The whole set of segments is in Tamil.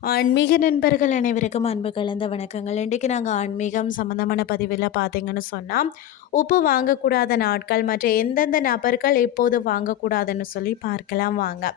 ஆன்மீக நண்பர்கள் அனைவருக்கும் அன்பு கலந்த வணக்கங்கள். இன்றைக்கு நாங்கள் ஆன்மீகம் சம்மந்தமான பதிவில் பார்த்தீங்கன்னு சொன்னால் உப்பு வாங்கக்கூடாத நாட்கள் மற்ற எந்தெந்த நபர்கள் எப்போது வாங்கக்கூடாதுன்னு சொல்லி பார்க்கலாம் வாங்க.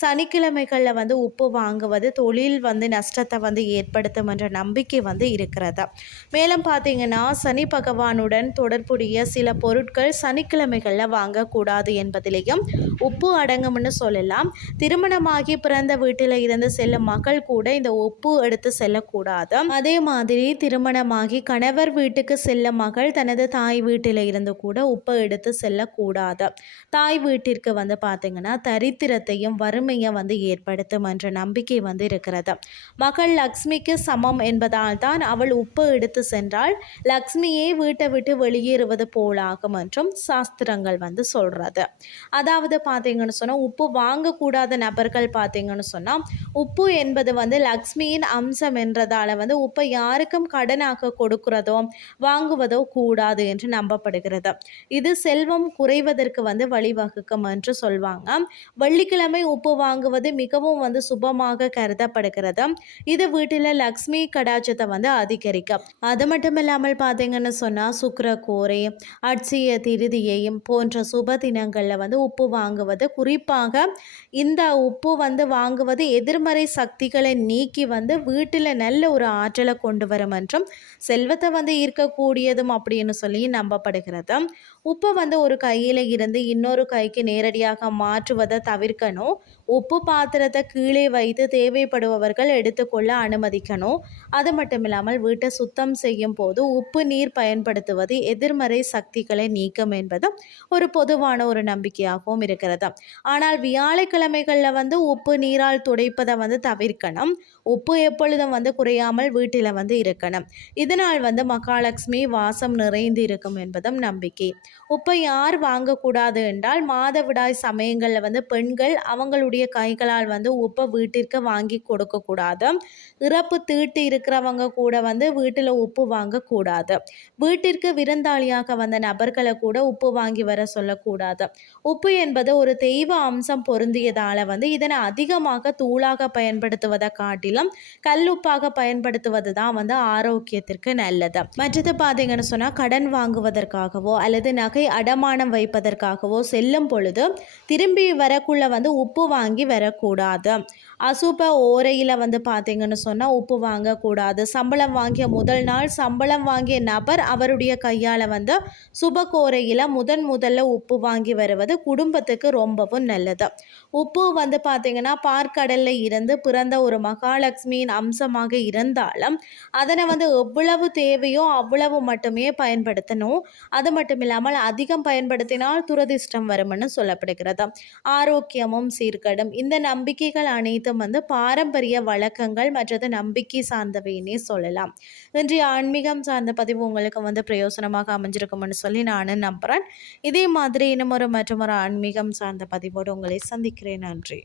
சனிக்கிழமைகளில் வந்து உப்பு வாங்குவது தொழில் வந்து நஷ்டத்தை வந்து ஏற்படுத்தும் என்ற நம்பிக்கை வந்து இருக்கிறது. மேலும் பார்த்தீங்கன்னா சனி பகவானுடன் தொடர்புடைய சில பொருட்கள் சனிக்கிழமைகளில் வாங்கக்கூடாது என்பதிலேயும் உப்பு அடங்கும்னு சொல்லலாம். திருமணமாகி பிறந்த வீட்டில் இருந்து செல்லும் மக்கள் கூட இந்த உப்பு எடுத்து செல்லக்கூடாது அதே மாதிரி திருமணமாகி கணவர் வீட்டுக்கு செல்ல மகள் தனது தாய் வீட்டில் இருந்து கூட உப்பை எடுத்து செல்லக்கூடாது தாய் வீட்டிற்கு வந்து பார்த்திங்கன்னா தரித்திரத்தையும் வறுமையை வந்து ஏற்படுத்தும் என்ற நம்பிக்கை வந்து இருக்கிறது மகள் லக்ஷ்மிக்கு சமம் என்பதால் தான் அவள் உப்பு எடுத்து சென்றால் லக்ஷ்மியே வீட்டை விட்டு வெளியேறுவது போலாகும் என்றும் சாஸ்திரங்கள் வந்து சொல்கிறது அதாவது பார்த்தீங்கன்னு சொன்னால் உப்பு வாங்கக்கூடாத நபர்கள் பார்த்தீங்கன்னு சொன்னால் உப்பு என்பது வந்து லக்ஷ்மியின் அம்சம் என்றதால் வந்து உப்பை யாருக்கும் கடனாக கொடுக்கிறதோ வாங்குவதோ கூடாது என்று நம்பப்படுகிறது. இது செல்வம் குறைவதற்கு வந்து வழிவகுக்கும் என்று சொல்வாங்க. வெள்ளிக்கிழமை உப்பு வாங்குவது மிகவும் வந்து சுபமாக கருதப்படுகிறது. இது வீட்டில் லக்ஷ்மி கடாச்சத்தை வந்து அதிகரிக்கும். அது மட்டும் இல்லாமல் பார்த்தீங்கன்னு சொன்னால் சுக்கரக்கோரை அட்சிய திருதியையும் போன்ற சுப தினங்களில் வந்து உப்பு வாங்குவது குறிப்பாக இந்த உப்பு வந்து வாங்குவது எதிர்மறை சக்திகளை நீக்கி வந்து வீட்டில் நல்ல ஒரு ஆற்றலை கொண்டு வரும் என்றும் செல்வத்தை வந்து ஈர்க்கக்கூடியதும் அப்படின்னு சொல்லி நம்பப்படுகிறது. உப்பை வந்து ஒரு கையில் இருந்து இன்னொரு கைக்கு நேரடியாக மாற்றுவதை தவிர்க்கணும். உப்பு பாத்திரத்தை கீழே வைத்து தேவைப்படுபவர்கள் எடுத்துக்கொள்ள அனுமதிக்கணும். அது மட்டும் இல்லாமல் வீட்டை சுத்தம் செய்யும் போது உப்பு நீர் பயன்படுத்துவது எதிர்மறை சக்திகளை நீக்கும் என்பது ஒரு பொதுவான ஒரு நம்பிக்கையாகவும் இருக்கிறது. ஆனால் வியாழக்கிழமைகளில் வந்து உப்பு நீரால் துடைப்பதை வந்து தவிர்க்கணும். உப்பு எப்பொழுதும் வந்து குறையாமல் வீட்டில் வந்து இருக்கணும். இதனால் வந்து மகாலட்சுமி வாசம் நிறைந்து இருக்கும் என்பதும் நம்பிக்கை. உப்பை யார் வாங்கக்கூடாது என்றால் மாதவிடாய் சமயங்களில் வந்து பெண்கள் அவங்களுடைய கைகளால் வந்து உப்பை வீட்டிற்கு வாங்கி கொடுக்கக்கூடாது. இறப்பு தீட்டு இருக்கிறவங்க கூட வந்து வீட்டில் உப்பு வாங்கக்கூடாது. வீட்டிற்கு விருந்தாளியாக வந்த நபர்களை கூட உப்பு வாங்கி வர சொல்லக்கூடாது. உப்பு என்பது ஒரு தெய்வ அம்சம் பொருந்தியதால் வந்து இதனை அதிகமாக தூளாக பயன்படுத்துவதற்காக காட்டிலும் கல்லுப்பாக பயன்படுத்துவது தான் வந்து ஆரோக்கியத்திற்கு நல்லது. மற்றது பார்த்தீங்கன்னு சொன்னால் கடன் வாங்குவதற்காகவோ அல்லது நகை அடமானம் வைப்பதற்காகவோ செல்லும் பொழுது திரும்பி வரக்குள்ள வந்து உப்பு வாங்கி வரக்கூடாது. அசுப ஓரையில் வந்து பார்த்தீங்கன்னு சொன்னால் உப்பு வாங்கக்கூடாது. சம்பளம் வாங்கிய முதல் நாள் சம்பளம் வாங்கிய நபர் அவருடைய கையால் வந்து சுபகோரையில் முதன் முதல்ல உப்பு வாங்கி வருவது குடும்பத்துக்கு ரொம்பவும் நல்லது. உப்பு வந்து பார்த்திங்கன்னா பார்க்கடலில் இருந்து பிறந்த ஒரு மகாலட்சுமியின் அம்சமாக இருந்தாலும் அதனை வந்து எவ்வளவு தேவையோ அவ்வளவு மட்டுமே பயன்படுத்தணும். அது மட்டும் இல்லாமல் அதிகம் பயன்படுத்தினால் துரதிர்ஷ்டம் வரும்னு சொல்லப்படுகிறது. ஆரோக்கியமும் சீர்கடும். இந்த நம்பிக்கைகள் அனைத்தும் வந்து பாரம்பரிய வழக்கங்கள் மற்றது நம்பிக்கை சார்ந்தவைன்னே சொல்லலாம். இன்றைய ஆன்மீகம் சார்ந்த பதிவு உங்களுக்கு வந்து பிரயோசனமாக அமைஞ்சிருக்கும்னு சொல்லி நானும் நம்புகிறேன் இதே மாதிரி இன்னும் ஒரு மற்றும் ஒரு ஆன்மீகம் சார்ந்த பதிவோடு உங்களை சந்திக்கிறேன். நன்றி.